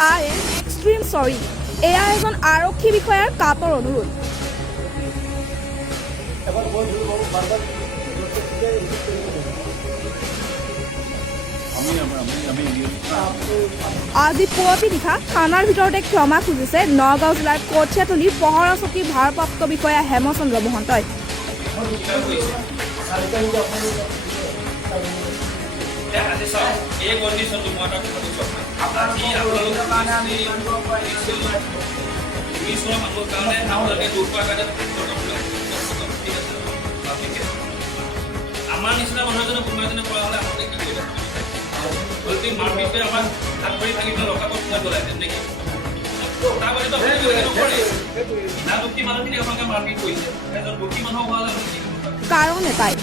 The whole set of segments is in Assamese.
I am extreme sorry. এয়া এজন আৰক্ষী বিষয়াৰ কাতৰ অনুৰোধ। আজি পুৱতি নিশা থানাৰ ভিতৰতে ক্ষমা খুজিছে নগাঁও জিলাৰ কঠীয়াতলী পহৰা চকীৰ ভাৰপ্ৰাপ্ত বিষয়া হেমচন্দ্ৰ মহন্তই। আমাৰ নিচিনা মানুহ এজনে কোনোবা এজনে কৰা হ'লে আপোনালোকে কি কৰিলে? বলতি মাৰপিটে আমাক হাত ভৰি ভাঙি পেলাই ৰখাব খোজা গ'লে নেকি? তাৰ বাহিৰেতো আপুনি কিয় নকৰে? না দুখী মানুহখিনি আপোনালোকে মাৰপিট কৰিছে, এজন দুখী মানুহ হোৱালে কাৰণ এটাই,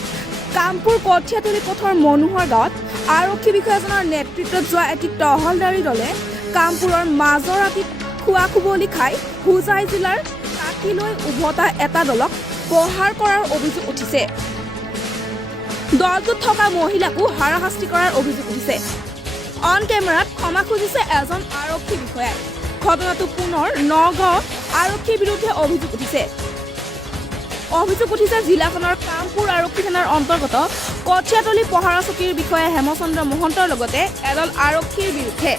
কামপুৰ কঠীয়াতলী পথৰ মনোহৰ গাঁৱত আৰক্ষী বিষয়াজনৰ নেতৃত্বত যোৱা এটি টহলদাৰী দলে কামপুৰৰ মাজৰ ৰাতিত খোৱা খুবলি খাই হোজাই জিলাৰ কাকিলৈ উভতা এটা দলক প্ৰহাৰ কৰাৰ অভিযোগ উঠিছে। দলটোত থকা মহিলাকো হাৰাশাস্তি কৰাৰ অভিযোগ উঠিছে। অন কেমেৰাত ক্ষমা খুজিছে এজন আৰক্ষী বিষয়াই। ঘটনাটো পুনৰ নগাঁও আৰক্ষীৰ বিৰুদ্ধে অভিযোগ উঠিছে। জিলাখনৰ কামপুৰ আৰক্ষী থানাৰ অন্তৰ্গত কঠীয়াতলী পহৰা চকীৰ বিষয়া হেমচন্দ্ৰ মহন্তৰ লগতে এদল আৰক্ষীৰ বিৰুদ্ধে।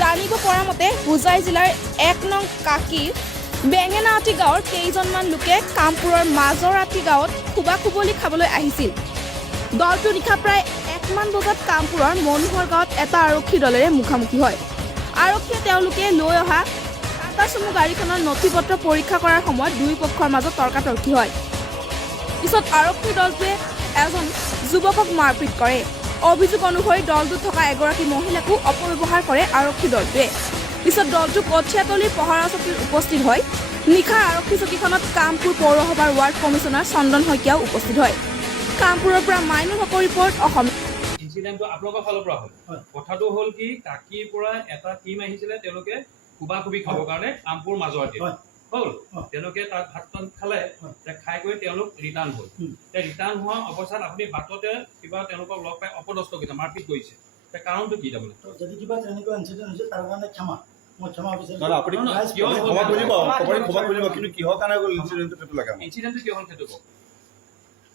জানিব পৰা মতে হোজাই জিলাৰ ১ নং কাকিৰ বেঙেনাআটি গাঁৱৰ কেইজনমান লোকে কামপুৰৰ মাজৰ ৰাতি গাঁৱত খোবা খুবলি খাবলৈ আহিছিল। দলটো নিশা প্ৰায় ১ মান বজাত কামপুৰৰ মনোহৰ গাঁৱত এটা আৰক্ষী দলেৰে মুখামুখি হয়। আৰক্ষীয়ে তেওঁলোকে লৈ অহা টাটা চুমু গাড়ীখনৰ নথি পত্ৰ পৰীক্ষা কৰাৰ সময়ত দুই পক্ষৰ মাজত তৰ্কাতৰ্কি হয়। পিছত আৰক্ষী দলটোৱে এজন যুৱকক মাৰপিট কৰে। অভিযোগ অনুসৰি দলটোত থকা এগৰাকী মহিলাকো অপব্যৱহাৰ কৰে আৰক্ষী দলটোৱে। পিছত দলটো কঠীয়াতলীৰ পহৰা চকীত উপস্থিত হয়। নিশা আৰক্ষী চকীখনত কামপুৰ পৌৰসভাৰ ৱাৰ্ড কমিছনাৰ চন্দন শইকীয়াও উপস্থিত হয়। কামপুৰৰ পৰা মাইনুল হকৰ ৰিপৰ্ট অসম। ইনসিডেন্টটো আপোনালোকৰ ফালৰ পৰা হ'ল। কথাটো হ'ল কি কাকিৰ পৰা এটা টিম আহিছিলে, তেওঁলোকে খুবা খুবি খাবৰ কাৰণে কামপুৰ মাজৰতে হ'ল। তেওঁলোকে তাত ভাত খালে, খাই কৰি তেওঁলোক ৰিটাৰ্ণ হ'ল। ৰিটাৰ্ণ হোৱা অৱস্থাত আপুনি বাটতে কিবা তেওঁলোকক লগ পাই অপদস্থ কৰিছে, মাৰপিট কৰিছে। কাৰণটো কি তাৰমানে? যদি কিবা তেনেকুৱা ইনসিডেন্ট হৈছে তাৰ কাৰণে ক্ষমা বিচাৰিছোঁ। ইনসিডেন্টটো কি হ'ল সেইটো কওক।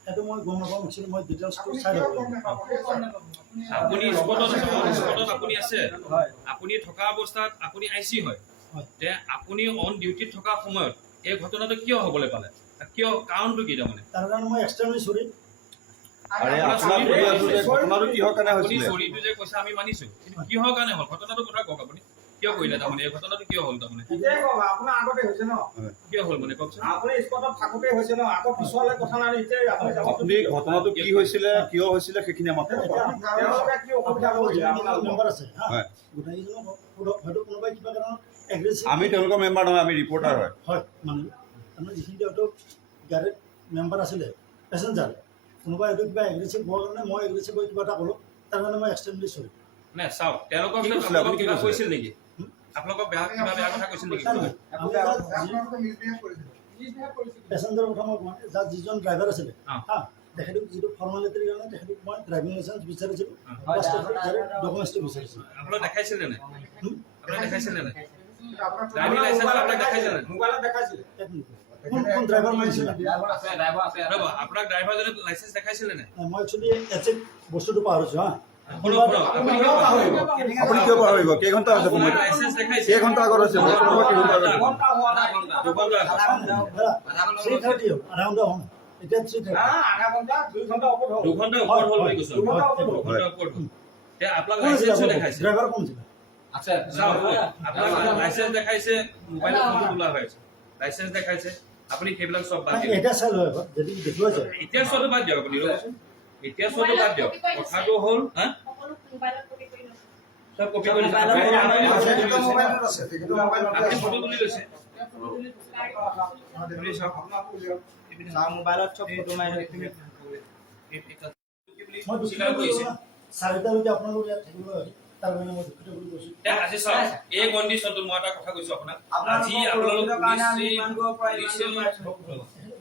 সেইটো মই গম নাপাওঁ, মই ডিটেইলছটো চাই ল'ব লাগিব। আপুনি স্পটত আপুনি আছে, আপুনি থকা অৱস্থাত আপুনি আইচি হয়। তে আপুনি অন ডিউটিত থকা সময়ত এই ঘটনাটো কিয় হ'বলৈ পালে? কিয় কাৰণটো কি তাৰমানে? তাৰ কাৰণে মই এক্সট্ৰিমলি সৰি। চৰিটো যে কৈছে আমি মানিছো, কিন্তু কিহৰ কাৰণে হ'ল ঘটনাটো কথা কওক। আপুনি কিয় কৰিলে তাৰমানে? এই ঘটনাটো কিয় হ'ল তাৰমানে? আপোনাৰ আগতে হৈছে ন? কিয় হ'ল মানে কওকচোন। আপুনি স্পটত থাকোতে হৈছে ন? আকৌ পিছলে কথা নাই। আপুনি ঘটনাটো কি হৈছিলে, কিয় হৈছিলে সেইখিনি আমাক তেওঁলোকে কি অসুবিধা কৰিছে? মেম্বাৰ আছে গোটেইকেইজনক হয়তো কোনোবাই কিবা কাৰণত এগ্ৰেছিভ। আমি তেওঁলোকৰ মেম্বাৰ নহয়, আমি ৰিপৰ্টাৰ হয়। হয় মানে তাৰমানে যিখিনি হয়তো গাড়ীত মেম্বাৰ আছিলে পেচেঞ্জাৰ, কোনোবাই হয়তো কিবা এগ্ৰেছিভ হোৱাৰ কাৰণে মই এগ্ৰেছিভ হৈ কিবা এটা ক'লোঁ, তাৰ কাৰণে মই এক্সট্ৰিমলি সৰি। নাই চাওক, তেওঁলোকক কিবা কৈছিল নেকি? আপোনালোকক বেয়া কথা কৈছিল নেকি? পেচেঞ্জাৰৰ কথা মই কোৱা নাই। যিজন ড্ৰাইভাৰ আছিলে তেখেতক যিটো ফৰ্মেলিটিৰ কাৰণে তেখেতক মই ড্ৰাইভিং লাইচেঞ্চ বিচাৰিছিলোঁ, ডকুমেণ্টছটো বিচাৰিছিলোঁ। আপোনাক দেখাইছিলে নাই? আপোনাক দেখাইছিলে নাই? ড্ৰাইভিং লাইচেঞ্চ আপোনাক দেখাইছিলে নাই? মোবাইলত দেখাইছিলে। কোন ড্ৰাইভাৰ মাৰিছিল? আপোনাক ড্ৰাইভাৰজনে লাইচেঞ্চ দেখাইছিলে নাই? মই একচুৱেলি এজেক্ট বস্তুটো পাহৰিছোঁ। আপুনি কিয় পাহৰিব? কেইঘণ্টা হৈছে? কেইঘণ্টা আগত হৈছে? এতিয়া 2 ঘণ্টা ওপৰত হ'ল বুলি কৈছে। 2 ঘণ্টা ওপৰত হ'ল। আপোনাক লাইচেঞ্চ দেখাইছে? ড্ৰাইভাৰ কোন ছিল? আচ্ছা আপোনাক লাইচেঞ্চ দেখাইছে, মোবাইলত ফটো তোলা হৈছে, লাইচেঞ্চ দেখাইছে, আপুনি সেইবিলাক চব বাদ দিয়ক। এতিয়া চাই লয় যদি দেখুৱা যায়। এতিয়া চোৱাটো বাদ দিয়ক আপুনি, এতিয়া চোৱাটো বাদ দিয়ক। কথাটো হ'ল চব কপি কৰি আপুনি ফটো তুলি লৈছে। মোবাইলত চব ফটো মাৰি চাৰিটালৈকে আপোনালোক ইয়াত থাকিব লাগে। তাৰ কাৰণে মই দুঃখিত বুলি কৈছোঁ। আজি চাওক, এই কণ্ডিশ্যনটো মই এটা কথা কৈছোঁ আপোনাক। আজি আপোনালোক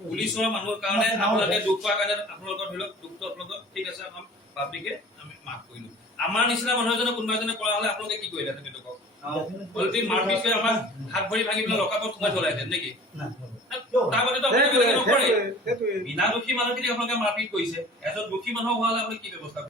পুলিচৰ মানুহৰ কাৰণে আপোনালোকে দুখ পোৱাৰ কাৰণে আপোনালোকৰ ধৰি লওক দুখটো আপোনালোকৰ ঠিক আছে, পাব্লিকে আমি মাফ কৰিলোঁ। আমাৰ নিচিনা মানুহ এজনে কোনোবা এজনে কৰা হ'লে আপোনালোকে কি কৰিলে সেইটো কওক। অলৰেডি মাৰপিট কৰি আমাৰ হাত ভৰি ভাঙি পেলাই লকাপত সোমাই থলাইছে নেকি নাই তাৰ বাদেতো আপোনালোকে বেলেগে নকৰে বিনা দোষী মানুহখিনি আপোনালোকে মাৰপিট কৰিছে এজন দোষী মানুহ হোৱালে আপুনি কি ব্যৱস্থা কৰিব?